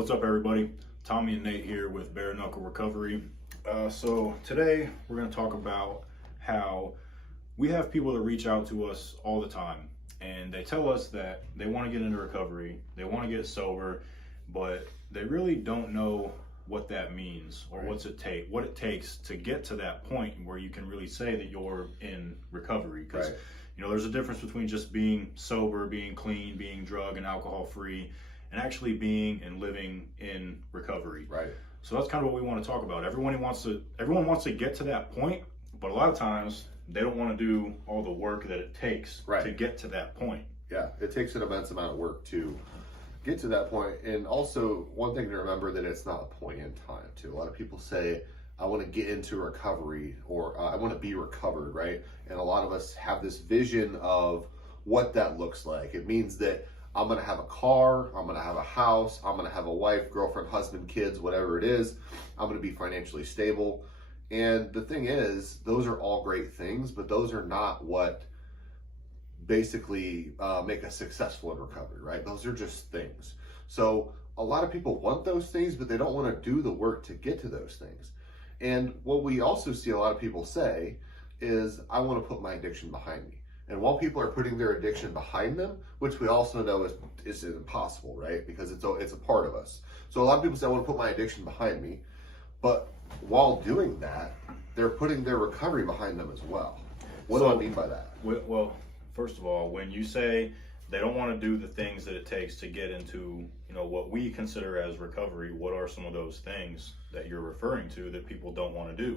What's up, everybody? Tommy and Nate here with Bare Knuckle Recovery. So today we're going to talk about how we have people that reach out to us all the time, and they tell us that they want to get into recovery, they want to get sober, but they really don't know what that means or what it takes to get to that point where you can really say that you're in recovery. Because there's a difference between just being sober, being clean, being drug and alcohol free, and actually being and living in recovery. Right. So that's kind of what we want to talk about. Everyone wants to get to that point, but a lot of times they don't want to do all the work that it takes to get to that point. Yeah, it takes an immense amount of work to get to that point. And also, one thing to remember, that it's not a point in time too. A lot of people say, I want to get into recovery, or I want to be recovered, right? And a lot of us have this vision of what that looks like. It means that I'm going to have a car, I'm going to have a house, I'm going to have a wife, girlfriend, husband, kids, whatever it is. I'm going to be financially stable. And the thing is, those are all great things, but those are not what basically make us successful in recovery, right? Those are just things. So a lot of people want those things, but they don't want to do the work to get to those things. And what we also see a lot of people say is, I want to put my addiction behind me. And while people are putting their addiction behind them, which we also know is impossible, right? Because it's a part of us. So a lot of people say, I want to put my addiction behind me. But while doing that, they're putting their recovery behind them as well. What do I mean by that? Well, first of all, when you say they don't want to do the things that it takes to get into, what we consider as recovery, what are some of those things that you're referring to that people don't want to do?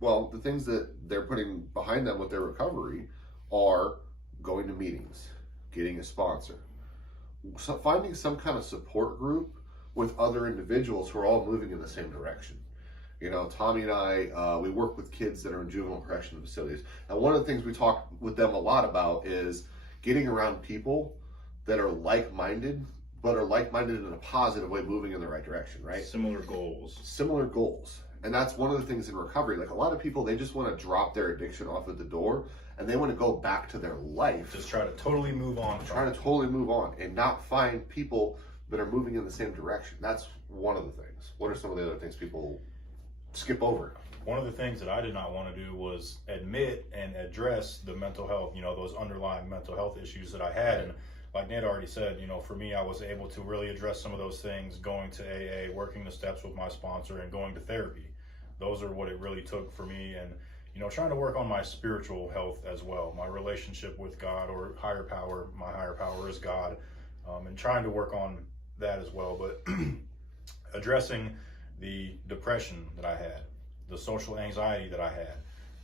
Well, the things that they're putting behind them with their recovery are going to meetings, getting a sponsor, so finding some kind of support group with other individuals who are all moving in the same direction. Tommy and I, we work with kids that are in juvenile correctional facilities. And one of the things we talk with them a lot about is getting around people that are like-minded, but are like-minded in a positive way, moving in the right direction, right? Similar goals. Similar goals. And that's one of the things in recovery. Like, a lot of people, they just want to drop their addiction off at the door, and they want to go back to their life. Just try to totally move on. Trying to totally move on and not find people that are moving in the same direction. That's one of the things. What are some of the other things people skip over? One of the things that I did not want to do was admit and address the mental health, those underlying mental health issues that I had. And like Nate already said, for me, I was able to really address some of those things, going to AA, working the steps with my sponsor, and going to therapy. Those are what it really took for me. And, trying to work on my spiritual health as well, my relationship with God or higher power. My higher power is God, and trying to work on that as well. But addressing the depression that I had, the social anxiety that I had,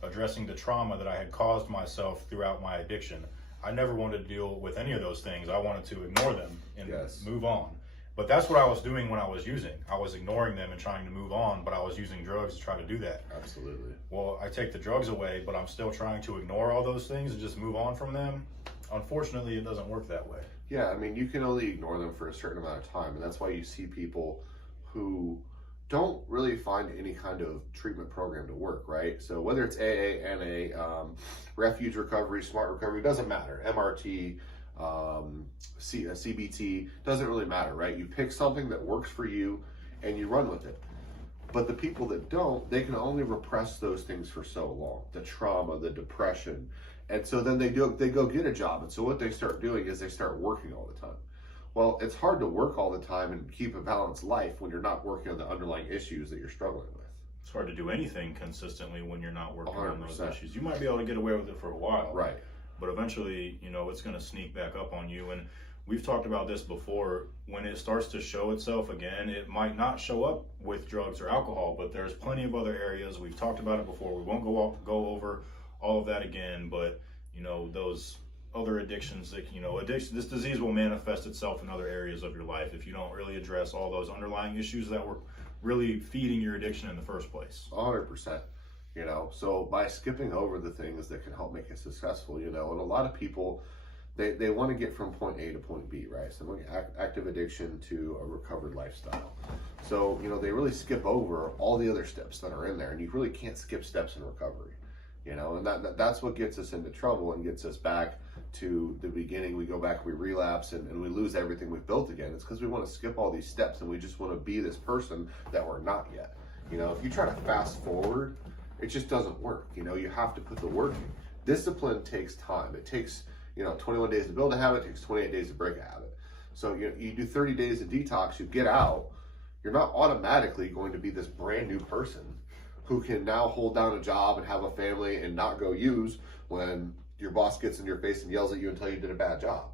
addressing the trauma that I had caused myself throughout my addiction. I never wanted to deal with any of those things. I wanted to ignore them and move on. But that's what I was doing when I was using. I was ignoring them and trying to move on, but I was using drugs to try to do that. Absolutely. Well, I take the drugs away, but I'm still trying to ignore all those things and just move on from them. Unfortunately, it doesn't work that way. Yeah, I mean, you can only ignore them for a certain amount of time, and that's why you see people who don't really find any kind of treatment program to work, right? So whether it's AA, NA, refuge recovery, smart recovery, doesn't matter. MRT, CBT, doesn't really matter, right? You pick something that works for you and you run with it. But the people that don't, they can only repress those things for so long. The trauma, the depression. And so then they go get a job. And so what they start doing is they start working all the time. Well, it's hard to work all the time and keep a balanced life when you're not working on the underlying issues that you're struggling with. It's hard to do anything consistently when you're not working 100%. on those issues. You might be able to get away with it for a while. Right. But eventually, it's going to sneak back up on you. And we've talked about this before. When it starts to show itself again, it might not show up with drugs or alcohol, but there's plenty of other areas. We've talked about it before. We won't go over all of that again, but those other addictions that, this disease will manifest itself in other areas of your life if you don't really address all those underlying issues that were really feeding your addiction in the first place. 100%. So by skipping over the things that can help make it successful, and a lot of people, they want to get from point A to point B, right? So active addiction to a recovered lifestyle. So, they really skip over all the other steps that are in there, and you really can't skip steps in recovery. you know, and that's what gets us into trouble and gets us back to the beginning. We go back, we relapse, and we lose everything we've built again. It's because we want to skip all these steps and we just want to be this person that we're not yet. You know, if you try to fast forward, it just doesn't work. You know, you have to put the work in. Discipline takes time. It takes, 21 days to build a habit. It takes 28 days to break a habit. So you do 30 days of detox, you get out, you're not automatically going to be this brand new person who can now hold down a job and have a family and not go use when your boss gets in your face and yells at you until you did a bad job.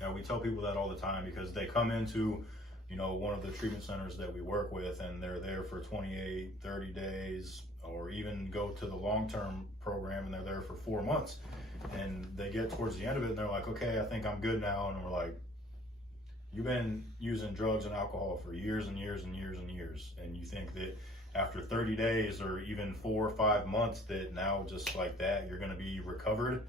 Yeah, we tell people that all the time because they come into, one of the treatment centers that we work with and they're there for 28, 30 days, or even go to the long-term program and they're there for 4 months. And they get towards the end of it and they're like, okay, I think I'm good now. And we're like, you've been using drugs and alcohol for years and years and years and years. And you think that after 30 days or even 4 or 5 months that now just like that, you're going to be recovered.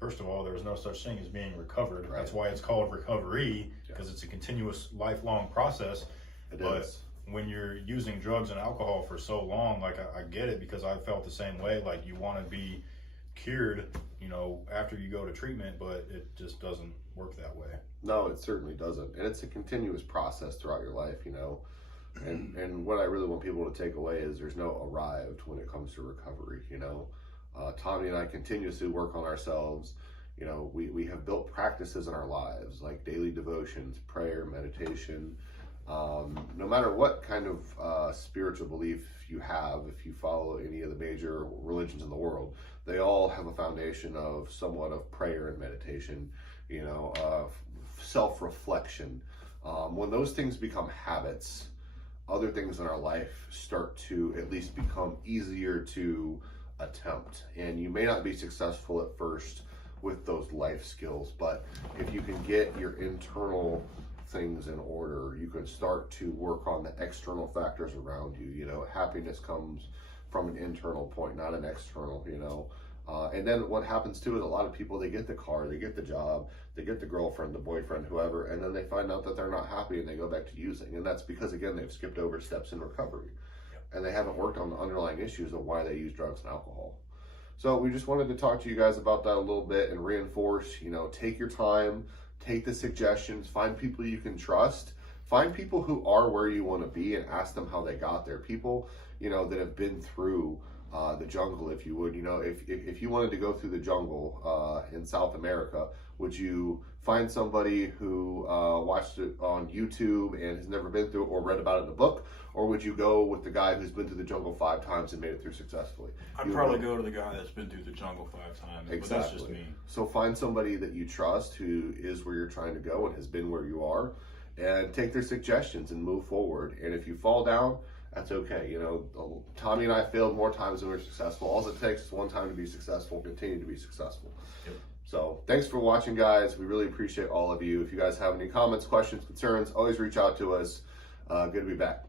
First of all, there's no such thing as being recovered. Right. That's why it's called recovery, because it's a continuous lifelong process. But when you're using drugs and alcohol for so long, like I get it, because I felt the same way. Like you want to be cured, after you go to treatment, but it just doesn't work that way. No, it certainly doesn't. And it's a continuous process throughout your life, And what I really want people to take away is there's no arrived when it comes to recovery, Tommy and I continuously work on ourselves. We have built practices in our lives like daily devotions, prayer, meditation. No matter what kind of spiritual belief you have, if you follow any of the major religions in the world, they all have a foundation of somewhat of prayer and meditation, self-reflection. When those things become habits, other things in our life start to at least become easier to attempt. And you may not be successful at first with those life skills, but if you can get your internal things in order, you can start to work on the external factors around you. Happiness comes from an internal point, not an external, and then what happens too is a lot of people, they get the car, they get the job, they get the girlfriend, the boyfriend, whoever, and then they find out that they're not happy and they go back to using. And that's because, again, they've skipped over steps in recovery. And they haven't worked on the underlying issues of why they use drugs and alcohol. So we just wanted to talk to you guys about that a little bit and reinforce, take your time, take the suggestions, find people you can trust, find people who are where you want to be and ask them how they got there. People, that have been through the jungle, if you would. If you wanted to go through the jungle in South America, would you find somebody who watched it on YouTube and has never been through it or read about it in a book? Or would you go with the guy who's been through the jungle 5 times and made it through successfully? I'd probably go to the guy that's been through the jungle 5 times. Exactly. But that's just me. So find somebody that you trust who is where you're trying to go and has been where you are, and take their suggestions and move forward. And if you fall down, that's okay. Tommy and I failed more times than we were successful. All it takes is one time to be successful, continue to be successful. Yep. So thanks for watching, guys. We really appreciate all of you. If you guys have any comments, questions, concerns, always reach out to us. Good to be back.